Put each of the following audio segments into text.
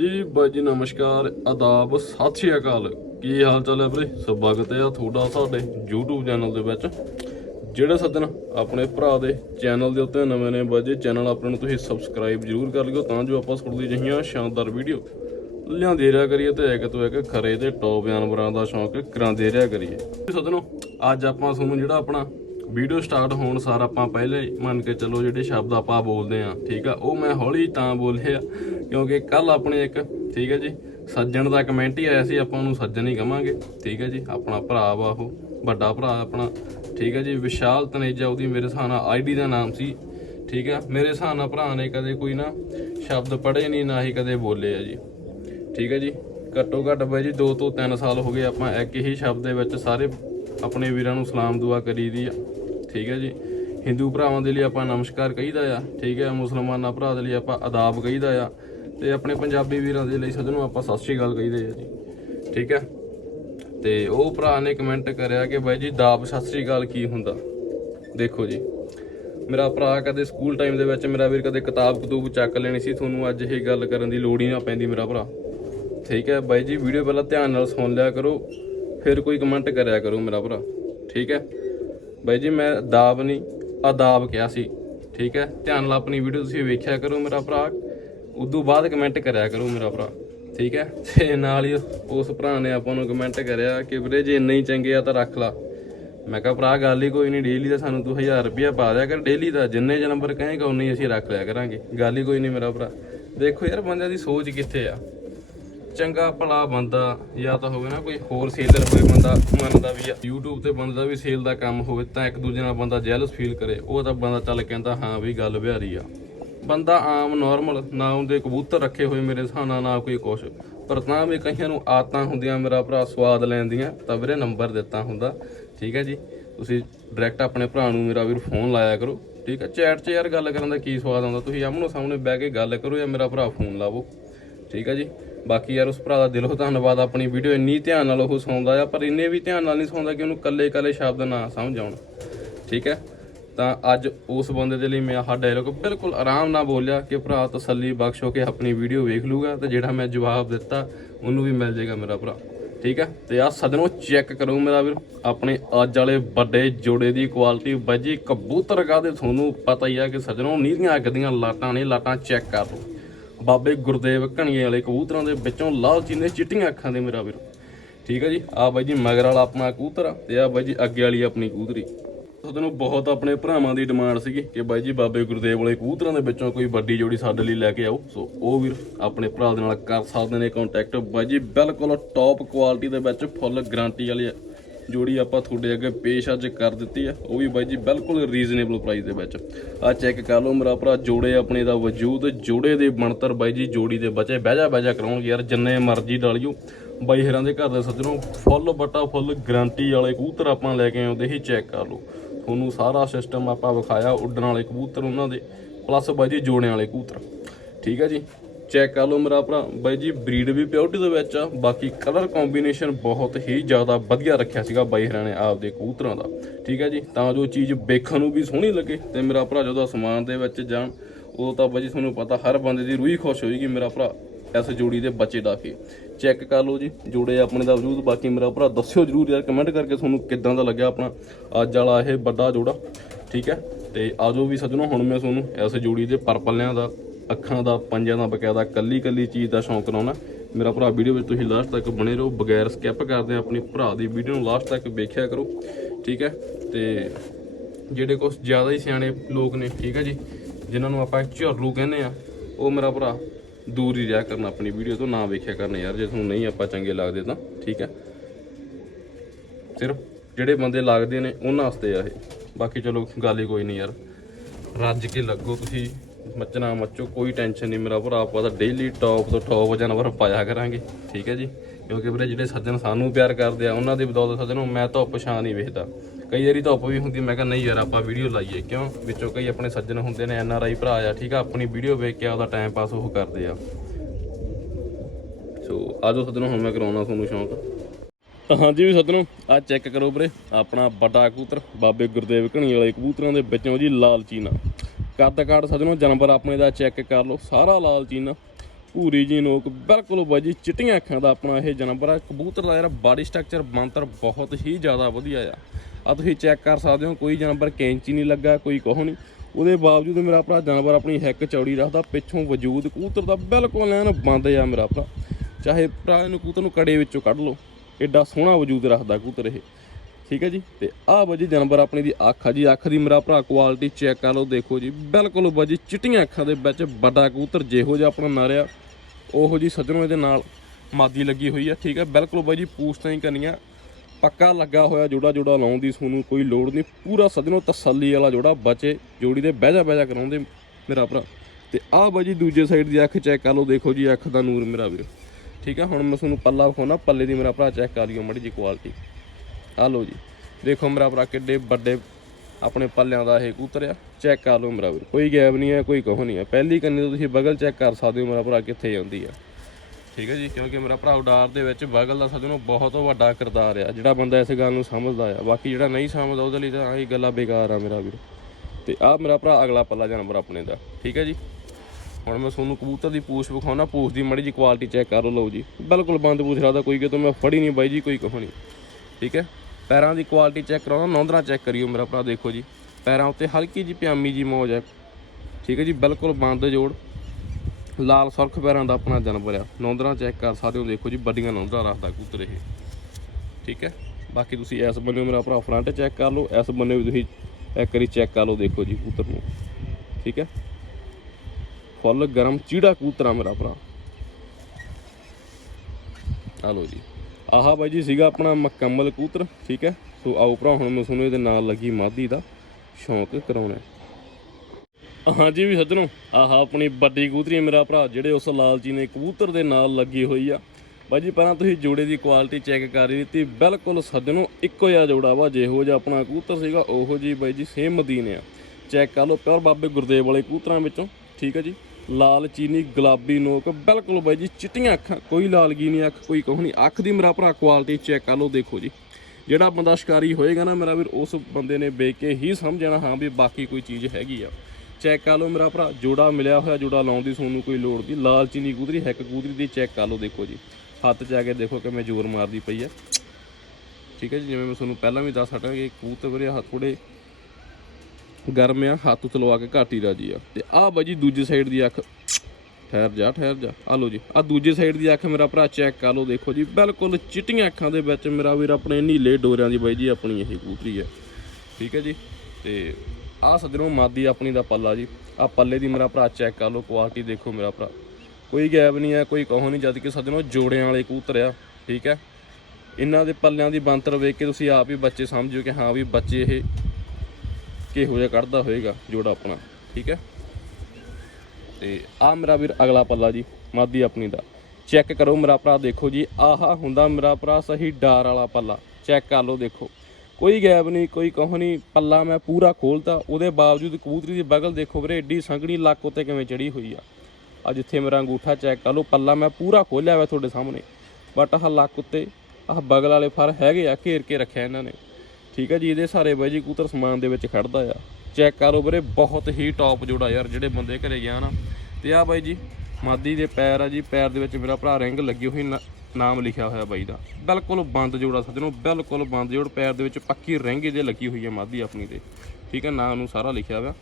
ਜੀ ਬਾਈ ਜੀ ਨਮਸਕਾਰ, ਆਦਾਬ, ਸਤਿ ਸ਼੍ਰੀ ਅਕਾਲ। ਕੀ ਹਾਲ ਚਾਲ ਹੈ ਵੀਰੇ? ਸਵਾਗਤ ਹੈ ਤੁਹਾਡਾ ਸਾਡੇ YouTube ਚੈਨਲ ਦੇ ਵਿੱਚ। ਜਿਹੜੇ ਸੱਜਣ ਆਪਣੇ ਭਰਾ ਦੇ ਚੈਨਲ ਦੇ ਉੱਤੇ ਨਵੇਂ ਨੇ ਬਾਜੀ ਚੈਨਲ ਆਪਣੇ ਨੂੰ ਤੁਸੀਂ ਸਬਸਕ੍ਰਾਈਬ ਜਰੂਰ ਕਰ ਲਿਓ, ਤਾਂ ਜੋ ਆਪਾਂ ਤੁਹਾਡੇ ਸੁਣਦੀ ਜਹੀਆਂ ਸ਼ਾਨਦਾਰ ਵੀਡੀਓ ਲਿਆਂਦੇ ਰਿਹਾ ਕਰੀਏ ਤੇ ਇੱਕ ਤੋਂ ਇੱਕ ਖਰੇ ਤੇ ਟੌਪ ਜਾਨਵਰਾਂ ਦਾ ਸ਼ੌਂਕ ਕਰਾਂਦੇ ਰਿਹਾ ਕਰੀਏ। ਸੱਜਣੋ, ਅੱਜ ਆਪਾਂ ਤੁਹਾਨੂੰ ਜਿਹੜਾ ਆਪਣਾ ਵੀਡੀਓ ਸਟਾਰਟ ਹੋਣ ਸਾਰ ਆਪਾਂ ਪਹਿਲੇ ਮੰਨ ਕੇ ਚੱਲੋ ਜਿਹੜੇ ਸ਼ਬਦ ਆਪਾਂ ਬੋਲਦੇ ਆ ਠੀਕ ਆ? ਉਹ ਮੈਂ ਹੌਲੀ ਤਾਂ ਬੋਲਿਆ, ਕਿਉਂਕਿ ਕੱਲ ਆਪਣੇ ਇੱਕ, ਠੀਕ ਹੈ ਜੀ, ਸੱਜਣ ਦਾ ਕਮੈਂਟ ਹੀ ਆਇਆ ਸੀ, ਆਪਾਂ ਉਹਨੂੰ ਸੱਜਣ ਹੀ ਕਵਾਂਗੇ, ਠੀਕ ਹੈ ਜੀ, ਆਪਣਾ ਭਰਾ ਵਾ ਉਹ, ਵੱਡਾ ਭਰਾ ਆਪਣਾ, ਠੀਕ ਹੈ ਜੀ, ਵਿਸ਼ਾਲ ਤਨੇਜਾ ਉਹਦੀ ਮੇਰੇ ਹਿਸਾਬ ਨਾਲ ਆਈਡੀ ਦਾ ਨਾਮ ਸੀ, ਠੀਕ ਹੈ ਮੇਰੇ ਹਿਸਾਬ ਭਰਾ ਨੇ ਕਦੇ ਕੋਈ ਨਾ ਸ਼ਬਦ ਪੜ੍ਹੇ ਨਹੀਂ ਨਾ ਹੀ ਕਦੇ ਬੋਲੇ ਆ ਜੀ, ਠੀਕ ਹੈ ਜੀ? ਘੱਟੋ ਘੱਟ ਬਾਈ ਜੀ 2 ਤੋਂ 3 ਸਾਲ ਹੋ ਗਏ ਆਪਾਂ ਇੱਕ ਹੀ ਸ਼ਬਦ ਦੇ ਵਿੱਚ ਸਾਰੇ ਆਪਣੇ ਵੀਰਾਂ ਨੂੰ ਸਲਾਮ ਦੁਆ ਕਰੀ ਦੀ ਆ। ਠੀਕ ਹੈ ਜੀ। ਹਿੰਦੂ ਭਰਾਵਾਂ ਦੇ ਲਈ ਆਪਾਂ ਨਮਸਕਾਰ ਕਹੀਦਾ ਆ। ਠੀਕ ਹੈ, ਮੁਸਲਮਾਨਾਂ ਭਰਾ ਦੇ ਲਈ ਆਪਾਂ ਆਦਾਬ ਕਹੀਦਾ ਆ। ਤੇ ਆਪਣੇ ਪੰਜਾਬੀ ਵੀਰਾਂ ਦੇ ਲਈ ਸੱਜਣੋਂ ਆਪਾਂ ਸਤਿ ਸ਼੍ਰੀ ਅਕਾਲ ਕਹੀਦੇ ਆ ਜੀ। ਠੀਕ ਹੈ। ਤੇ ਉਹ ਭਰਾ ਨੇ ਕਮੈਂਟ ਕਰਿਆ ਕਿ ਬਾਈ ਜੀ, ਦਾਬ ਸਤਿ ਸ਼੍ਰੀ ਅਕਾਲ ਕੀ ਹੁੰਦਾ? ਦੇਖੋ ਜੀ, ਮੇਰਾ ਭਰਾ ਕਦੇ ਸਕੂਲ ਟਾਈਮ ਦੇ ਵਿੱਚ ਮੇਰਾ ਵੀਰ ਕਦੇ ਕਿਤਾਬ ਕਤੂਬ ਚੱਕ ਲੈਣੀ ਸੀ। ਤੁਹਾਨੂੰ ਅੱਜ ਇਹ ਗੱਲ ਕਰਨ ਦੀ ਲੋੜ ਹੀ ਨਾ ਪੈਂਦੀ ਮੇਰਾ ਭਰਾ। ਠੀਕ ਹੈ, ਬਾਈ ਜੀ ਵੀਡੀਓ ਪਹਿਲਾਂ ਧਿਆਨ ਨਾਲ ਸੁਣ ਲਿਆ ਕਰੋ। ਫਿਰ ਕੋਈ ਕਮੈਂਟ ਕਰਿਆ ਕਰੋ ਮੇਰਾ ਭਰਾ। ਠੀਕ ਹੈ। ਬਾਈ ਜੀ, ਮੈਂ ਦਾਬ ਨਹੀਂ ਆਦਾਬ ਕਿਹਾ ਸੀ, ਠੀਕ ਹੈ? ਧਿਆਨ ਨਾਲ ਆਪਣੀ ਵੀਡੀਓ ਤੁਸੀਂ ਵੇਖਿਆ ਕਰੋ ਮੇਰਾ ਭਰਾ। ਉਦੋਂ ਬਾਅਦ ਕਮੈਂਟ ਕਰਿਆ ਕਰੋ ਮੇਰਾ ਭਰਾ, ਠੀਕ ਹੈ? ਤੇ ਨਾਲ ਹੀ ਉਸ ਭਰਾ ਨੇ ਆਪਾਂ ਨੂੰ ਕਮੈਂਟ ਕਰਿਆ ਕਿ ਵੀਰੇ, ਜੇ ਇੰਨੇ ਹੀ ਚੰਗੇ ਆ ਤਾਂ ਰੱਖ ਲਾ। ਮੈਂ ਕਿਹਾ, ਭਰਾ, ਗੱਲ ਹੀ ਕੋਈ ਨਹੀਂ ਡੇਲੀ ਦਾ ਸਾਨੂੰ ਤੂੰ 1000 ਰੁਪਇਆ ਪਾ ਦਿਆ ਕਰ ਡੇਲੀ ਦਾ ਜਿੰਨੇ ਜ ਨੰਬਰ ਕਹੇਗਾ, ਉਨੇ ਹੀ ਅਸੀਂ ਰੱਖ ਲਿਆ ਕਰਾਂਗੇ। ਗੱਲ ਹੀ ਕੋਈ ਨਹੀਂ ਮੇਰਾ ਭਰਾ। ਦੇਖੋ ਯਾਰ, ਬੰਦਿਆਂ ਦੀ ਸੋਚ ਕਿੱਥੇ ਆ? ਚੰਗਾ ਭਲਾ ਬੰਦਾ ਜਾਂ ਤਾਂ ਹੋਵੇ ਨਾ ਕੋਈ ਹੋਰ ਸੇਲਰ ਕੋਈ ਬੰਦਾ ਮੰਨਦਾ ਵੀ ਆ। YouTube ਤੇ ਬੰਦਾ ਵੀ ਸੇਲ ਦਾ ਕੰਮ ਹੋਵੇ ਤਾਂ ਇੱਕ ਦੂਜੇ ਨਾਲ ਬੰਦਾ ਜੈਲਸ ਫੀਲ ਕਰੇ। ਉਹ ਤਾਂ ਬੰਦਾ ਚੱਲ ਕਹਿੰਦਾ, ਹਾਂ ਵੀ ਗੱਲ ਵਿਹਾਰੀ ਆ। ਬੰਦਾ ਆਮ ਨਾਰਮਲ ਨਾ ਉਹਦੇ ਕਬੂਤਰ ਰੱਖੇ ਹੋਏ ਮੇਰੇ ਹਿਸਾਬ ਨਾਲ, ਨਾ ਕੋਈ ਕੁਛ। ਪਰ ਤਾਂ ਵੀ ਕਈਆਂ ਨੂੰ ਆਦਤਾਂ ਹੁੰਦੀਆਂ, ਮੇਰਾ ਭਰਾ ਸਵਾਦ ਲੈਂਦੀਆਂ ਤਾਂ ਵੀਰੇ ਨੰਬਰ ਦਿੱਤਾ ਹੁੰਦਾ। ਠੀਕ ਹੈ ਜੀ? ਤੁਸੀਂ ਡਾਇਰੈਕਟ ਆਪਣੇ ਭਰਾ ਨੂੰ ਮੇਰਾ ਵੀਰ ਫੋਨ ਲਾਇਆ ਕਰੋ। ਠੀਕ ਹੈ? ਚੈਟ 'ਚ ਯਾਰ ਗੱਲ ਕਰਨ ਦਾ ਕੀ ਸਵਾਦ ਆਉਂਦਾ? ਤੁਸੀਂ ਆਮਣੋ ਸਾਹਮਣੇ ਬਹਿ ਕੇ ਗੱਲ ਕਰੋ ਜਾਂ ਮੇਰਾ ਭਰਾ ਫੋਨ ਲਾਵੋ। ਠੀਕ ਹੈ ਜੀ? ਬਾਕੀ ਯਾਰ ਉਸ ਭਰਾ ਦਾ ਦਿਲੋਂ ਧੰਨਵਾਦ, ਆਪਣੀ ਵੀਡੀਓ ਇੰਨੀ ਧਿਆਨ ਨਾਲ ਉਹ ਸੁਣਦਾ ਆ, ਪਰ ਇੰਨੇ ਵੀ ਧਿਆਨ ਨਾਲ ਨਹੀਂ ਸੁਣਦਾ ਕਿ ਉਹਨੂੰ ਕੱਲੇ ਕੱਲੇ ਸ਼ਬਦ ਨਾ ਸਮਝ ਆਉਣ। ਠੀਕ ਹੈ? ਤਾਂ ਅੱਜ ਉਸ ਬੰਦੇ ਦੇ ਲਈ ਮੈਂ ਆਹ ਡਾਇਲੋਗ ਬਿਲਕੁਲ ਆਰਾਮ ਨਾਲ ਬੋਲਿਆ ਕਿ ਭਰਾ ਤਸੱਲੀ ਬਖਸ਼ ਹੋ ਕੇ ਆਪਣੀ ਵੀਡੀਓ ਵੇਖ ਲੂਗਾ ਤੇ ਜਿਹੜਾ ਮੈਂ ਜਵਾਬ ਦਿੱਤਾ, ਉਹਨੂੰ ਵੀ ਮਿਲ ਜਾਏਗਾ ਮੇਰਾ ਭਰਾ। ਠੀਕ ਹੈ? ਤੇ ਆ ਸਦਨੋਂ ਚੈੱਕ ਕਰੋ ਮੇਰਾ ਵੀਰ, ਆਪਣੇ ਅੱਜ ਵਾਲੇ ਵੱਡੇ ਜੋੜੇ ਦੀ ਕੁਆਲਿਟੀ ਬਾਜੀ ਕਬੂਤਰ ਕਾਦੇ ਤੁਹਾਨੂੰ ਪਤਾ ਹੀ ਆ ਕਿ ਸਜਣੋਂ ਨੀਰੀਆਂ ਅੱਗ ਦੀਆਂ ਲਾਟਾਂ ਨੇ, ਲਾਟਾਂ ਚੈੱਕ ਕਰ ਲਓ। ਬਾਬੇ ਗੁਰਦੇਵ ਘਣੀਏ ਵਾਲੇ ਕਬੂਤਰਾਂ ਦੇ ਵਿੱਚੋਂ ਲਾਲ ਚੀਨੇ ਚਿੱਟੀਆਂ ਅੱਖਾਂ ਦੇ ਮੇਰਾ ਵੀਰ। ਠੀਕ ਹੈ ਜੀ? ਆ ਬਾਈ ਜੀ ਮਗਰ ਵਾਲਾ ਆਪਣਾ ਕਬੂਤਰ ਆ ਤੇ ਆ ਬਾਈ ਜੀ ਅੱਗੇ ਵਾਲੀ ਆਪਣੀ ਕਬੂਤਰੀ। ਤੁਹਾਨੂੰ ਬਹੁਤ ਆਪਣੇ ਭਰਾਵਾਂ ਦੀ ਡਿਮਾਂਡ ਸੀਗੀ ਕਿ ਬਾਈ ਜੀ ਬਾਬੇ ਗੁਰਦੇਵ ਵਾਲੇ ਕਬੂਤਰਾਂ ਦੇ ਵਿੱਚੋਂ ਕੋਈ ਵੱਡੀ ਜੋੜੀ ਸਾਡੇ ਲਈ ਲੈ ਕੇ ਆਓ। ਸੋ ਉਹ ਵੀਰ ਆਪਣੇ ਭਰਾ ਦੇ ਨਾਲ ਕਰ ਸਕਦੇ ਨੇ ਕੰਟੈਕਟ ਬਾਈ ਜੀ ਬਿਲਕੁਲ ਟੌਪ ਕੁਆਲਿਟੀ ਦੇ ਵਿੱਚ ਫੁੱਲ ਗਾਰੰਟੀ ਵਾਲੀ ਜੋੜੀ ਆਪਾਂ ਤੁਹਾਡੇ ਅੱਗੇ ਪੇਸ਼ ਅੱਜ ਕਰ ਦਿੱਤੀ ਆ। ਉਹ ਵੀ ਬਾਈ ਜੀ ਬਿਲਕੁਲ ਰੀਜ਼ਨੇਬਲ ਪ੍ਰਾਈਸ ਦੇ ਵਿੱਚ। ਆ ਚੈੱਕ ਕਰ ਲਓ ਮੇਰਾ ਭਰਾ, ਜੋੜੇ ਆਪਣੇ ਦਾ ਵਜੂਦ, ਜੋੜੇ ਦੇ ਬਣਤਰ ਬਾਈ ਜੀ ਜੋੜੀ ਦੇ ਬੱਚੇ। ਬਹਿਜਾ ਬਹਿਜਾ ਕਰਾਉਣਗੇ ਯਾਰ, ਜਿੰਨੇ ਮਰਜ਼ੀ ਡਾਲਿਓ। ਬਾਈ ਹਰਾਂ ਦੇ ਘਰ ਦੇ ਸੱਜਣੋਂ, ਫੁੱਲ ਬਟਾ ਫੁੱਲ ਗਰੰਟੀ ਵਾਲੇ ਕਬੂਤਰ ਆਪਾਂ ਲੈ ਕੇ ਆਉਂਦੇ ਹੀ ਚੈੱਕ ਕਰ ਲਓ। ਤੁਹਾਨੂੰ ਸਾਰਾ ਸਿਸਟਮ ਆਪਾਂ ਵਿਖਾਇਆ, ਉੱਡਣ ਵਾਲੇ ਕਬੂਤਰ ਉਹਨਾਂ ਦੇ ਪਲੱਸ ਬਾਈ ਜੀ ਜੋੜਿਆਂ ਵਾਲੇ ਕਬੂਤਰ। ਠੀਕ ਹੈ ਜੀ? ਚੈੱਕ ਕਰ ਲਓ ਮੇਰਾ ਭਰਾ। ਬਾਈ ਜੀ ਬਰੀਡ ਵੀ ਪਿਓਰਟੀ ਦੇ ਵਿੱਚ ਆ। ਬਾਕੀ ਕਲਰ ਕੰਬੀਨੇਸ਼ਨ ਬਹੁਤ ਹੀ ਜ਼ਿਆਦਾ ਵਧੀਆ ਰੱਖਿਆ ਸੀਗਾ ਬਾਈ ਹਰਾਂ ਨੇ ਆਪਦੇ ਕਬੂਤਰਾਂ ਦਾ। ਠੀਕ ਹੈ ਜੀ? ਤਾਂ ਜੋ ਚੀਜ਼ ਵੇਖਣ ਨੂੰ ਵੀ ਸੋਹਣੀ ਲੱਗੇ ਤੇ ਮੇਰਾ ਭਰਾ ਜਦੋਂ ਸਮਾਨ ਦੇ ਵਿੱਚ ਜਾਣ, ਉਦੋਂ ਤਾਂ ਬਾਈ ਜੀ ਤੁਹਾਨੂੰ ਪਤਾ ਹਰ ਬੰਦੇ ਦੀ ਰੂਹੀ ਹੀ ਖੁਸ਼ ਹੋਏਗੀ ਮੇਰਾ ਭਰਾ ਇਸ ਜੋੜੀ ਦੇ ਬੱਚੇ ਦਾ ਕੇ। ਚੈੱਕ ਕਰ ਲਓ ਜੀ, ਜੋੜੇ ਆਪਣੇ ਦਾ ਵਜੂਦ ਬਾਕੀ ਮੇਰਾ ਭਰਾ ਦੱਸਿਓ ਜਰੂਰ ਯਾਰ ਕਮੈਂਟ ਕਰਕੇ ਤੁਹਾਨੂੰ ਕਿੱਦਾਂ ਦਾ ਲੱਗਿਆ ਆਪਣਾ ਅੱਜ ਵਾਲਾ ਇਹ ਵੱਡਾ ਜੋੜਾ। ਠੀਕ ਹੈ? ਤੇ ਆਜੋ ਵੀ ਸੱਜਣੋ, ਹੁਣ ਮੈਂ ਤੁਹਾਨੂੰ ਇਸ ਜੋੜੀ ਦੇ ਪਰਪਲਿਆਂ ਦਾ ਅੱਖਾਂ ਦਾ, ਪੰਜਾਂ ਦਾ, ਬਕਾਇਦਾ ਕੱਲੀ ਕੱਲੀ ਚੀਜ਼ ਦਾ ਸ਼ੌਂਕ ਕਰਾਉਣਾ ਮੇਰਾ ਭਰਾ ਵੀਡੀਓ ਵਿੱਚ ਤੁਸੀਂ ਲਾਸਟ ਤੱਕ ਬਣੇ ਰਹੋ, ਬਗੈਰ ਸਕਿਪ ਕਰਦੇ ਆਪਣੀ ਭਰਾ ਦੀ ਵੀਡੀਓ ਨੂੰ ਲਾਸਟ ਤੱਕ ਵੇਖਿਆ ਕਰੋ, ਠੀਕ ਹੈ? ਤੇ ਜਿਹੜੇ ਕੁਝ ਜ਼ਿਆਦਾ ਹੀ ਸਿਆਣੇ ਲੋਕ ਨੇ, ਠੀਕ ਹੈ ਜੀ, ਜਿਨ੍ਹਾਂ ਨੂੰ ਆਪਾਂ ਝੁਰਲੂ ਕਹਿੰਦੇ ਆ ਉਹ ਮੇਰਾ ਭਰਾ ਦੂਰ ਹੀ ਰਿਹਾ ਕਰਨਾ ਆਪਣੀ ਵੀਡੀਓ ਤੋਂ, ਨਾ ਵੇਖਿਆ ਕਰਨ ਯਾਰ, ਜੇ ਤੁਹਾਨੂੰ ਨਹੀਂ ਆਪਾਂ ਚੰਗੇ ਲੱਗਦੇ ਤਾਂ, ਠੀਕ ਹੈ? ਸਿਰਫ ਜਿਹੜੇ ਬੰਦੇ ਲੱਗਦੇ ਨੇ, ਉਹਨਾਂ ਵਾਸਤੇ ਆ ਇਹ। ਬਾਕੀ ਚਲੋ ਗੱਲ ਹੀ ਕੋਈ ਨਹੀਂ ਯਾਰ, ਰੱਜ ਕੇ ਲੱਗੋ ਤੁਸੀਂ। ਮੱਚਣਾ ਮੱਚੋ, ਕੋਈ ਟੈਨਸ਼ਨ ਨਹੀਂ ਮੇਰਾ ਭਰਾ। ਆਪਾਂ ਤਾਂ ਡੇਲੀ ਟੌਪ ਤੋਂ ਟੌਪ ਜਾਨਵਰ ਪਾਇਆ ਕਰਾਂਗੇ, ਠੀਕ ਹੈ ਜੀ? ਕਿਉਂਕਿ ਵੀਰੇ ਜਿਹੜੇ ਸੱਜਣ ਸਾਨੂੰ ਪਿਆਰ ਕਰਦੇ ਆ, ਉਹਨਾਂ ਦੀ ਬਦੌਲਤ ਸੱਜਣੋਂ ਮੈਂ ਧੁੱਪ ਛਾਂ ਨਹੀਂ ਵੇਖਦਾ। ਕਈ ਵਾਰੀ ਧੁੱਪ ਵੀ ਹੁੰਦੀ, ਮੈਂ ਕਿਹਾ ਨਹੀਂ ਯਾਰ, ਆਪਾਂ ਵੀਡੀਓ ਲਾਈਏ ਕਿਉਂ? ਵਿੱਚੋਂ ਕਈ ਆਪਣੇ ਸੱਜਣ ਹੁੰਦੇ ਨੇ ਐਨ ਆਰ ਆਈ ਭਰਾ ਆ, ਠੀਕ ਆ? ਆਪਣੀ ਵੀਡੀਓ ਵੇਖ ਕੇ ਆਪਦਾ ਟਾਈਮ ਪਾਸ ਉਹ ਕਰਦੇ ਆ। ਸੋ ਆਜੋ ਸੱਜਣੋ, ਹੁਣ ਮੈਂ ਕਰਾਉਣਾ ਤੁਹਾਨੂੰ ਸ਼ੌਂਕ। ਹਾਂਜੀ ਵੀ ਸੱਜਣੋ ਆ ਚੈੱਕ ਕਰੋ ਵੀਰੇ, ਆਪਣਾ ਵੱਡਾ ਕਬੂਤਰ, ਬਾਬੇ ਗੁਰਦੇਵ ਘਣੀ ਵਾਲੇ ਕਬੂਤਰਾਂ ਦੇ ਵਿੱਚੋਂ ਜੀ ਲਾਲਚੀਨਾ ਕੱਦ ਕਾਠ ਸੱਜਣੋ ਜਾਨਵਰ ਆਪਣੇ ਦਾ ਚੈੱਕ ਕਰ ਲਓ, ਸਾਰਾ ਲਾਲ ਚੀਨਾ ਪੂਰੀ ਜੀ ਨੋਕ, ਬਿਲਕੁਲ ਬਾਈ ਜੀ, ਚਿੱਟੀਆਂ ਅੱਖਾਂ ਦਾ ਆਪਣਾ ਇਹ ਜਾਨਵਰ ਆ। ਕਬੂਤਰ ਦਾ ਯਾਰ ਬਾਡੀ ਸਟਰਕਚਰ ਬਣਤਰ ਬਹੁਤ ਹੀ ਜ਼ਿਆਦਾ ਵਧੀਆ ਆ। ਆ ਤੁਸੀਂ ਚੈੱਕ ਕਰ ਸਕਦੇ ਹੋ, ਕੋਈ ਜਾਨਵਰ ਕੈਂਚੀ ਨਹੀਂ ਲੱਗਾ, ਕੋਈ ਕੋਹ ਨਹੀਂ। ਉਹਦੇ ਬਾਵਜੂਦ ਮੇਰਾ ਭਰਾ ਜਾਨਵਰ ਆਪਣੀ ਹਿੱਕ ਚੌੜੀ ਰੱਖਦਾ, ਪਿੱਛੋਂ ਵਜੂਦ ਕਬੂਤਰ ਦਾ ਬਿਲਕੁਲ ਐਨ ਬੰਦ ਆ ਮੇਰਾ ਭਰਾ। ਚਾਹੇ ਭਰਾ ਇਹਨੂੰ ਕਬੂਤਰ ਨੂੰ ਕੜੇ ਵਿੱਚੋਂ ਕੱਢ ਲਓ ਐਡਾ ਸੋਹਣਾ ਵਜੂਦ ਰੱਖਦਾ ਕਬੂਤਰ ਇਹ। ਠੀਕ ਹੈ ਜੀ? ਤੇ ਆਹ ਬਾਜੀ ਜਾਨਵਰ ਆਪਣੀ ਦੀ ਅੱਖ ਆ ਜੀ। ਅੱਖ ਦੀ ਮੇਰਾ ਭਰਾ ਕੁਆਲਿਟੀ ਚੈੱਕ ਕਰ ਲਓ, ਦੇਖੋ ਜੀ। ਬਿਲਕੁਲ ਬਾਜੀ ਚਿੱਟੀਆਂ ਅੱਖਾਂ ਦੇ ਵਿੱਚ ਵੱਡਾ ਕਬੂਤਰ ਜਿਹੋ ਜਿਹਾ ਆਪਣਾ ਨਾਰਿਆ ਉਹੋ ਜੀ ਸੱਜਣੋ ਇਹਦੇ ਨਾਲ ਮਾਦੀ ਲੱਗੀ ਹੋਈ ਆ, ਠੀਕ ਹੈ? ਬਿਲਕੁਲ ਬਾਈ ਜੀ ਪੂਛਤਾਂ ਹੀ ਕਰਨੀਆਂ। ਪੱਕਾ ਲੱਗਾ ਹੋਇਆ ਜੋੜਾ ਜੋੜਾ ਲਾਉਣ ਦੀ ਤੁਹਾਨੂੰ ਕੋਈ ਲੋੜ ਨਹੀਂ। ਪੂਰਾ ਸੱਜਣੋ ਤਸੱਲੀ ਵਾਲਾ ਜੋੜਾ ਬਚੇ, ਜੋੜੀ ਦੇ ਬਹਿਜਾ ਬਹਿਜਾ ਕਰਾਉਂਦੇ ਮੇਰਾ ਭਰਾ। ਤੇ ਆਹ ਬਾਈ ਜੀ ਦੂਜੇ ਸਾਈਡ ਦੀ ਅੱਖ ਚੈੱਕ ਕਰ ਲਓ, ਦੇਖੋ ਜੀ, ਅੱਖ ਦਾ ਨੂਰ ਮੇਰਾ ਵੀਰ। ਠੀਕ ਹੈ? ਹੁਣ ਮੈਂ ਤੁਹਾਨੂੰ ਪੱਲਾ ਵਿਖਾਉਣਾ, ਪੱਲੇ ਦੀ ਮੇਰਾ ਭਰਾ ਚੈੱਕ ਕਰ ਲਿਓ ਮੜੀ ਜੀ ਕੁਆਲਿਟੀ ਆ ਲਓ ਜੀ। ਦੇਖੋ ਮੇਰਾ ਭਰਾ ਕਿੱਡੇ ਵੱਡੇ ਆਪਣੇ ਪੱਲਿਆਂ ਦਾ ਇਹ ਕਬੂਤਰ ਆ। ਚੈੱਕ ਕਰ ਲਓ ਮੇਰਾ ਵੀਰ, ਕੋਈ ਗੈਪ ਨਹੀਂ ਹੈ, ਕੋਈ ਕਹੋ ਨਹੀਂ ਹੈ। ਪਹਿਲੀ ਕੰਨੀ ਤੋਂ ਤੁਸੀਂ ਬਗਲ ਚੈੱਕ ਕਰ ਸਕਦੇ ਹੋ ਮੇਰਾ ਭਰਾ ਕਿੱਥੇ ਜਾਂਦੀ ਆ। ਠੀਕ ਹੈ ਜੀ, ਕਿਉਂਕਿ ਮੇਰਾ ਭਰਾ ਉਡਾਰ ਦੇ ਵਿੱਚ ਬਗਲ ਦਾ ਸੱਜਣੋਂ ਬਹੁਤ ਵੱਡਾ ਕਿਰਦਾਰ ਆ। ਜਿਹੜਾ ਬੰਦਾ ਇਸ ਗੱਲ ਨੂੰ ਸਮਝਦਾ ਆ, ਬਾਕੀ ਜਿਹੜਾ ਨਹੀਂ ਸਮਝਦਾ ਉਹਦੇ ਲਈ ਤਾਂ ਇਹ ਗੱਲਾਂ ਬੇਕਾਰ ਆ ਮੇਰਾ ਵੀਰ। ਤੇ ਆ ਮੇਰਾ ਭਰਾ ਅਗਲਾ ਪੱਲਾ ਜਾਨਵਰ ਆਪਣੇ ਦਾ। ਠੀਕ ਹੈ ਜੀ। ਹੁਣ ਮੈਂ ਤੁਹਾਨੂੰ ਕਬੂਤਰ ਦੀ ਪੂਛ ਵਿਖਾਉਣਾ, ਪੂਛ ਦੀ ਮੜੀ ਜੀ ਕੁਆਲਿਟੀ ਚੈੱਕ ਕਰ ਲਓ ਜੀ। ਬਿਲਕੁਲ ਬੰਦ ਪੂਛ ਰੱਖਦਾ ਕੋਈ ਕਿਤੋਂ ਮੈਂ ਫੜੀ ਨਹੀਂ ਬਾਈ ਜੀ, ਕੋਈ ਕਹੋ ਨਹੀਂ। ਠੀਕ ਹੈ। ਪੈਰਾਂ ਦੀ ਕੁਆਲਿਟੀ ਚੈੱਕ ਕਰਾਉਣਾ ਨੌਂਦਰਾ ਚੈੱਕ ਕਰਿਓ ਮੇਰਾ ਭਰਾ, ਦੇਖੋ ਜੀ। ਪੈਰਾਂ ਉੱਤੇ ਹਲਕੀ ਜੀ ਪਿਆਮੀ ਜੀ ਮੌਜ ਹੈ। ਠੀਕ ਹੈ ਜੀ, ਬਿਲਕੁਲ ਬੰਦ ਜੋੜ। ਲਾਲ ਸੁਰਖ ਪੈਰਾਂ ਦਾ ਆਪਣਾ ਜਨਮ ਆ ਨੌਂਦਰਾ ਚੈੱਕ ਕਰ ਸਕਦੇ ਹੋ ਦੇਖੋ ਜੀ, ਵੱਡੀਆਂ ਨੌਂਦਰਾ ਰੱਖਦਾ ਕੂਤਰ ਇਹ। ਠੀਕ ਹੈ, ਬਾਕੀ ਤੁਸੀਂ ਇਸ ਬੰਨੇ ਮੇਰਾ ਭਰਾ ਫਰੰਟ ਚੈੱਕ ਕਰ ਲਓ, ਇਸ ਬੰਨੇ ਵੀ ਤੁਸੀਂ ਇੱਕ ਵਾਰੀ ਚੈੱਕ ਕਰ ਲਓ, ਦੇਖੋ ਜੀ ਕੂਤਰ ਨੂੰ। ਠੀਕ ਹੈ, ਫੁੱਲ ਗਰਮ ਚੀੜਾ ਕਬੂਤਰ ਮੇਰਾ ਭਰਾ। ਆ ਲਓ ਜੀ। ਆਹਾ ਬਾਈ ਜੀ ਸੀਗਾ ਆਪਣਾ ਮੁਕੰਮਲ ਕੂਤਰ ਠੀਕ ਹੈ? ਸੋ ਆਓ ਭਰਾ, ਹੁਣ ਮੈਂ ਤੁਹਾਨੂੰ ਇਹਦੇ ਨਾਲ ਲੱਗੀ ਮਾਦੀ ਦਾ ਸ਼ੌਂਕ ਕਰਾਉਣਾ ਹਾਂਜੀ ਵੀ ਸੱਜਣੋ, ਆਹ ਆਪਣੀ ਵੱਡੀ ਕੂਤਰੀ ਮੇਰਾ ਭਰਾ, ਜਿਹੜੇ ਉਸ ਲਾਲਚੀ ਨੇ ਕਬੂਤਰ ਦੇ ਨਾਲ ਲੱਗੀ ਹੋਈ ਆ। ਬਾਈ ਜੀ, ਪਹਿਲਾਂ ਤੁਸੀਂ ਜੋੜੇ ਦੀ ਕੁਆਲਿਟੀ ਚੈੱਕ ਕਰ ਰਹੀ ਦਿੱਤੀ। ਬਿਲਕੁਲ ਸੱਜਣੋ, ਇੱਕੋ ਜਿਹਾ ਜੋੜਾ ਵਾ, ਜਿਹੋ ਜਿਹਾ ਆਪਣਾ ਕਬੂਤਰ ਸੀਗਾ, ਉਹੋ ਜੀ ਬਾਈ ਜੀ ਸੇਮ ਮਦੀਨੇ ਆ। ਚੈੱਕ ਕਰ ਲਓ ਪਿਓਰ ਬਾਬੇ ਗੁਰਦੇਵ ਵਾਲੇ ਕਬੂਤਰਾਂ ਵਿੱਚੋਂ, ਠੀਕ ਹੈ ਜੀ? ਲਾਲ ਚੀਨੀ ਗੁਲਾਬੀ ਨੋਕ। ਬਿਲਕੁਲ ਬਾਈ ਜੀ, ਚਿੱਟੀਆਂ ਅੱਖਾਂ, ਕੋਈ ਲਾਲਗੀ ਨਹੀਂ ਅੱਖ, ਕੋਈ ਕਹੋ ਨਹੀਂ। ਅੱਖ ਦੀ ਮੇਰਾ ਭਰਾ ਕੁਆਲਿਟੀ ਚੈੱਕ ਕਰ ਲਓ, ਦੇਖੋ ਜੀ। ਜਿਹੜਾ ਬੰਦਾ ਸ਼ਿਕਾਰੀ ਹੋਏਗਾ ਨਾ ਮੇਰਾ ਵੀਰ, ਉਸ ਬੰਦੇ ਨੇ ਵੇਖ ਕੇ ਹੀ ਸਮਝਣਾ, ਹਾਂ ਵੀ ਬਾਕੀ ਕੋਈ ਚੀਜ਼ ਹੈਗੀ ਆ। ਚੈੱਕ ਕਰ ਲਓ ਮੇਰਾ ਭਰਾ, ਜੋੜਾ ਮਿਲਿਆ ਹੋਇਆ, ਜੋੜਾ ਲਾਉਣ ਦੀ ਤੁਹਾਨੂੰ ਕੋਈ ਲੋੜ ਨਹੀਂ। ਲਾਲ ਚੀਨੀ ਕਬੂਤਰੀ ਹੈ ਕਬੂਤਰੀ ਦੀ ਚੈੱਕ ਕਰ ਲਓ, ਦੇਖੋ ਜੀ। ਹੱਥ 'ਚ ਆ ਕੇ ਦੇਖੋ ਕਿਵੇਂ ਜ਼ੋਰ ਮਾਰਦੀ ਪਈ ਹੈ ਠੀਕ ਹੈ ਜੀ, ਜਿਵੇਂ ਮੈਂ ਤੁਹਾਨੂੰ ਪਹਿਲਾਂ ਵੀ ਦੱਸ ਹਟਾਂ ਕਿ ਕਬੂਤਰ ਵੀਰੇ ਹੱਥ ਥੋੜੇ ਗਰਮ ਆ, ਹੱਥ ਉੱਤੇ ਲਵਾ ਕੇ ਘੱਟ ਹੀ ਰਾਜੀ ਆ। ਤੇ ਆਹ ਬਾਜੀ ਦੂਜੀ ਸਾਈਡ ਦੀ ਅੱਖ। ਠਹਿਰ ਜਾ ਠਹਿਰ ਜਾ। ਆ ਲਓ ਜੀ ਆ ਦੂਜੀ ਸਾਈਡ ਦੀ ਅੱਖ ਮੇਰਾ ਭਰਾ ਚੈੱਕ ਕਰ ਲਓ, ਦੇਖੋ ਜੀ। ਬਿਲਕੁਲ ਚਿੱਟੀਆਂ ਅੱਖਾਂ ਦੇ ਵਿੱਚ ਮੇਰਾ ਵੀਰ ਆਪਣੇ ਨੀਲੇ ਡੋਰਿਆਂ ਦੀ ਬਾਈ ਜੀ ਆਪਣੀ ਇਹ ਕੂਤਰੀ ਹੈ ਠੀਕ ਹੈ ਜੀ? ਤੇ ਆਹ ਸੱਜਣੋ, ਮਾਦੀ ਆਪਣੀ ਦਾ ਪੱਲਾ ਜੀ। ਆ ਪੱਲੇ ਦੀ ਮੇਰਾ ਭਰਾ ਚੈੱਕ ਕਰ ਲਓ ਕੁਆਲਿਟੀ ਦੇਖੋ ਮੇਰਾ ਭਰਾ। ਕੋਈ ਗੈਪ ਨਹੀਂ ਹੈ ਕੋਈ ਕਹੋ ਨਹੀਂ ਜਦ ਕਿ ਸੱਜਣੋ ਜੋੜਿਆਂ ਵਾਲੇ ਕੂਤਰ ਆ। ਠੀਕ ਹੈ ਇਹਨਾਂ ਦੇ ਪੱਲਿਆਂ ਦੀ ਬੰਤਰ ਵੇਖ ਕੇ ਤੁਸੀਂ ਆਪ ਹੀ ਬੱਚੇ ਸਮਝੋ ਕਿ ਹਾਂ ਵੀ ਬੱਚੇ ਇਹ ਕਿਹੋ ਜਿਹਾ ਕੱਢਦਾ ਹੋਏਗਾ ਜੋੜਾ ਆਪਣਾ, ਠੀਕ ਹੈ? ਤੇ ਆ ਮੇਰਾ ਵੀਰ ਅਗਲਾ ਪੱਲਾ ਜੀ, ਮਾਦੀ ਆਪਣੀ ਦਾ। ਚੈੱਕ ਕਰੋ ਮੇਰਾ ਭਰਾ, ਦੇਖੋ ਜੀ, ਆਹਾ ਹੁੰਦਾ ਮੇਰਾ ਭਰਾ ਸਹੀ ਡਾਰ ਵਾਲਾ ਪੱਲਾ। ਚੈੱਕ ਕਰ ਲਓ, ਦੇਖੋ। ਕੋਈ ਗੈਪ ਨਹੀਂ, ਕੋਈ ਕਹੋ ਨਹੀਂ, ਪੱਲਾ ਮੈਂ ਪੂਰਾ ਖੋਲਤਾ। ਉਹਦੇ ਬਾਵਜੂਦ ਕਬੂਤਰੀ ਦੀ ਬਗਲ ਦੇਖੋ ਵੀਰੇ, ਏਡੀ ਸੰਘਣੀ ਲੱਕ ਉੱਤੇ ਕਿਵੇਂ ਚੜੀ ਹੋਈ ਆ। ਆ ਜਿੱਥੇ ਮੇਰਾ ਅੰਗੂਠਾ ਚੈੱਕ ਕਰ ਲਓ, ਪੱਲਾ ਮੈਂ ਪੂਰਾ ਖੋਲਿਆ ਹੋਇਆ ਤੁਹਾਡੇ ਸਾਹਮਣੇ। ਬਟ ਆਹ ਲੱਕ ਉੱਤੇ, ਆਹ ਬਗਲ ਵਾਲੇ ਫਰ ਹੈਗੇ ਆ, ਘੇਰ ਕੇ ਰੱਖਿਆ ਇਹਨਾਂ ਨੇ। ਠੀਕ ਹੈ ਜੀ, ਇਹਦੇ ਸਾਰੇ ਬਾਈ ਜੀ ਕੂਤਰ ਸਮਾਨ ਦੇ ਵਿੱਚ ਖੜਦਾ ਆ। ਚੈੱਕ ਕਰੋ ਵੀਰੇ, ਬਹੁਤ ਹੀ ਟੌਪ ਜੋੜਾ ਯਾਰ, ਜਿਹੜੇ ਬੰਦੇ ਘਰੇ ਗਿਆ ਨਾ। ਤੇ ਆ ਬਾਈ ਜੀ, ਮਾਦੀ ਦੇ ਪੈਰ ਆ ਜੀ, ਪੈਰ ਦੇ ਵਿੱਚ ਮੇਰਾ ਭਰਾ ਰਿੰਗ ਲੱਗੀ ਹੋਈ, ਨਾ- ਨਾਮ ਲਿਖਿਆ ਹੋਇਆ ਬਾਈ ਦਾ। ਬਿਲਕੁਲ ਬੰਦ ਜੋੜਾ ਸੱਜਣੋ, ਬਿਲਕੁਲ ਬੰਦ ਜੋੜ, ਪੈਰ ਦੇ ਵਿੱਚ ਪੱਕੀ ਰਿੰਗ ਇਹਦੇ ਲੱਗੀ ਹੋਈ ਹੈ ਮਾਦੀ ਆਪਣੀ ਦੇ। ਠੀਕ ਹੈ, ਨਾਮ ਨੂੰ ਸਾਰਾ ਲਿਖਿਆ ਹੋਇਆ।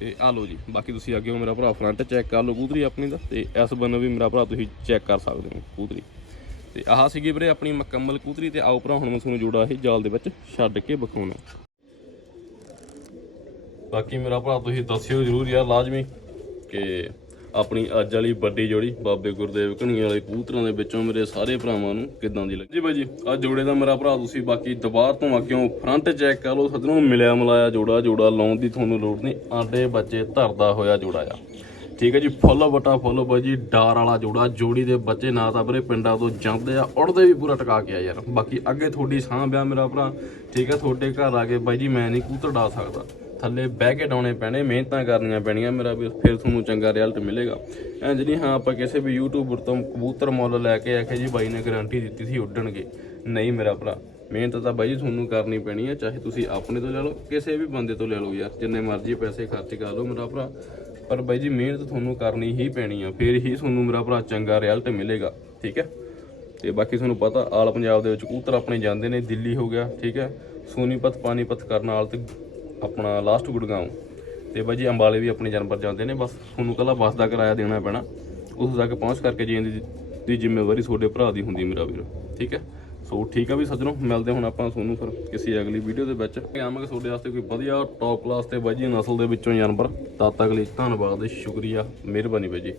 ਤੇ ਆ ਲਓ ਜੀ, ਬਾਕੀ ਤੁਸੀਂ ਅੱਗੇ ਮੇਰਾ ਭਰਾ ਫਰੰਟ ਚੈੱਕ ਕਰ ਲਓ ਕੂਤਰੀ ਆਪਣੀ ਦਾ, ਤੇ ਇਸ ਬੰਨੋਂ ਵੀ ਮੇਰਾ ਭਰਾ ਤੁਸੀਂ ਚੈੱਕ ਕਰ ਸਕਦੇ ਹੋ ਕੂਤਰੀ ਤੇ ਆਹ ਸੀਗੀ ਵੀਰੇ ਆਪਣੀ ਮੁਕੰਮਲ ਕਬੂਤਰੀ ਤੇ ਆਓ ਭਰਾ, ਹੁਣ ਮੈਂ ਤੁਹਾਨੂੰ ਜੋੜਾ ਇਹ ਜਾਲ ਦੇ ਵਿੱਚ ਛੱਡ ਕੇ ਵਿਖਾਉਣਾ। ਬਾਕੀ ਮੇਰਾ ਭਰਾ, ਤੁਸੀਂ ਦੱਸਿਓ ਜਰੂਰ ਯਾਰ ਲਾਜ਼ਮੀ ਕਿ ਆਪਣੀ ਅੱਜ ਵਾਲੀ ਵੱਡੀ ਜੋੜੀ, ਬਾਬੇ ਗੁਰਦੇਵ ਕਣੀ ਵਾਲੇ ਕਬੂਤਰਾਂ ਦੇ ਵਿੱਚੋਂ ਮੇਰੇ ਸਾਰੇ ਭਰਾਵਾਂ ਨੂੰ ਕਿਦਾਂ ਦੀ ਲੱਗੀ? ਜੀ ਬਾਈ ਜੀ ਆ ਜੋੜੇ ਦਾ ਮੇਰਾ ਭਰਾ, ਤੁਸੀਂ ਬਾਕੀ ਦੁਬਾਰ ਤੋਂ ਅੱਗਿਓਂ ਫਰੰਟ ਚੈੱਕ ਕਰ ਲਓ, ਸੱਜਣੋਂ ਮਿਲਿਆ ਮਲਾਇਆ ਜੋੜਾ ਜੋੜਾ ਲਾਉਣ ਦੀ ਤੁਹਾਨੂੰ ਲੋੜ ਨਹੀਂ, ਆਂਡੇ ਬੱਚੇ ਧਰਦਾ ਹੋਇਆ ਜੋੜਾ ਆ। ਠੀਕ ਹੈ ਜੀ, ਫੁੱਲ ਬਟਾ ਫੁੱਲ ਬਾਈ ਜੀ, ਡਾਰ ਵਾਲਾ ਜੋੜਾ, ਜੋੜੀ ਦੇ ਬੱਚੇ ਨਾ ਤਾਂ ਵੀਰੇ ਪਿੰਡਾਂ ਤੋਂ ਜਾਂਦੇ ਆ, ਉੜਦੇ ਵੀ ਪੂਰਾ ਟਿਕਾ ਕੇ ਆ ਯਾਰ। ਬਾਕੀ ਅੱਗੇ ਤੁਹਾਡੀ ਸਾਂਭ ਆ ਮੇਰਾ ਭਰਾ, ਠੀਕ ਹੈ, ਤੁਹਾਡੇ ਘਰ ਆ ਕੇ ਬਾਈ ਜੀ ਮੈਂ ਨਹੀਂ ਕਬੂਤਰ ਡਾ ਸਕਦਾ। ਥੱਲੇ ਬਹਿ ਕੇ ਡਾਉਣੇ ਪੈਣੇ, ਮਿਹਨਤਾਂ ਕਰਨੀਆਂ ਪੈਣੀਆਂ ਮੇਰਾ ਵੀ ਫਿਰ ਤੁਹਾਨੂੰ ਚੰਗਾ ਰਿਜ਼ਲਟ ਮਿਲੇਗਾ। ਇੰਜ ਨਹੀਂ, ਹਾਂ, ਆਪਾਂ ਕਿਸੇ ਵੀ ਯੂਟਿਊਬਰ ਤੋਂ ਕਬੂਤਰ ਮੁੱਲ ਲੈ ਕੇ ਆਖੇ ਜੀ, ਬਾਈ ਨੇ ਗਾਰੰਟੀ ਦਿੱਤੀ ਸੀ ਉੱਡਣਗੇ। ਨਹੀਂ ਮੇਰਾ ਭਰਾ ਮਿਹਨਤ ਤਾਂ ਬਾਈ ਜੀ ਤੁਹਾਨੂੰ ਕਰਨੀ ਪੈਣੀ ਹੈ ਚਾਹੇ ਤੁਸੀਂ ਆਪਣੇ ਤੋਂ ਲੈ ਲਓ, ਕਿਸੇ ਵੀ ਬੰਦੇ ਤੋਂ ਲੈ ਲਓ ਯਾਰ, ਜਿੰਨੇ ਮਰਜ਼ੀ ਪੈਸੇ ਖਰਚ ਕਰ ਲਓ ਮੇਰਾ ਭਰਾ। ਪਰ ਬਾਈ ਜੀ ਮਿਹਨਤ ਤੁਹਾਨੂੰ ਕਰਨੀ ਹੀ ਪੈਣੀ ਆ, ਫਿਰ ਹੀ ਤੁਹਾਨੂੰ ਮੇਰਾ ਭਰਾ ਚੰਗਾ ਰਿਜ਼ਲਟ ਮਿਲੇਗਾ, ਠੀਕ ਹੈ? ਤੇ ਬਾਕੀ ਤੁਹਾਨੂੰ ਪਤਾ, ਆਲ ਪੰਜਾਬ ਦੇ ਵਿੱਚ ਕਬੂਤਰ ਆਪਣੇ ਜਾਂਦੇ ਨੇ, ਦਿੱਲੀ ਹੋ ਗਿਆ, ਠੀਕ ਹੈ? ਸੋਨੀਪਤ, ਪਾਨੀਪਤ, ਕਰਨਾਲ ਤੇ ਆਪਣਾ ਲਾਸਟ ਗੁੜਗਾਉਂ। ਤੇ ਬਾਈ ਜੀ ਅੰਬਾਲੇ ਵੀ ਆਪਣੇ ਜਾਨਵਰ ਜਾਂਦੇ ਨੇ, ਬਸ ਤੁਹਾਨੂੰ ਕੱਲਾ ਬੱਸ ਦਾ ਕਿਰਾਇਆ ਦੇਣਾ ਪੈਣਾ। ਉਸ ਤੱਕ ਪਹੁੰਚ ਕਰਕੇ ਜੀਣ ਦੀ ਦੀ ਜ਼ਿੰਮੇਵਾਰੀ ਤੁਹਾਡੇ ਭਰਾ ਦੀ ਹੁੰਦੀ, ਮੇਰਾ ਵੀਰ, ਠੀਕ ਹੈ? ਸੋ ਠੀਕ ਆ ਵੀ ਸੱਜਣੋ, ਮਿਲਦੇ ਹੁਣ ਆਪਾਂ ਤੁਹਾਨੂੰ ਫਿਰ ਕਿਸੇ ਅਗਲੀ ਵੀਡੀਓ ਦੇ ਵਿੱਚ। ਆਵਾਂਗੇ ਤੁਹਾਡੇ ਵਾਸਤੇ ਕੋਈ ਵਧੀਆ ਟੌਪ ਕਲਾਸ ਤੇ ਬਾਈ ਜੀ ਨਸਲ ਦੇ ਵਿੱਚੋਂ ਜਾਨਵਰ। ਤਦ ਤੱਕ ਲਈ ਧੰਨਵਾਦ ਸ਼ੁਕਰੀਆ, ਮਿਹਰਬਾਨੀ ਬਾਈ ਜੀ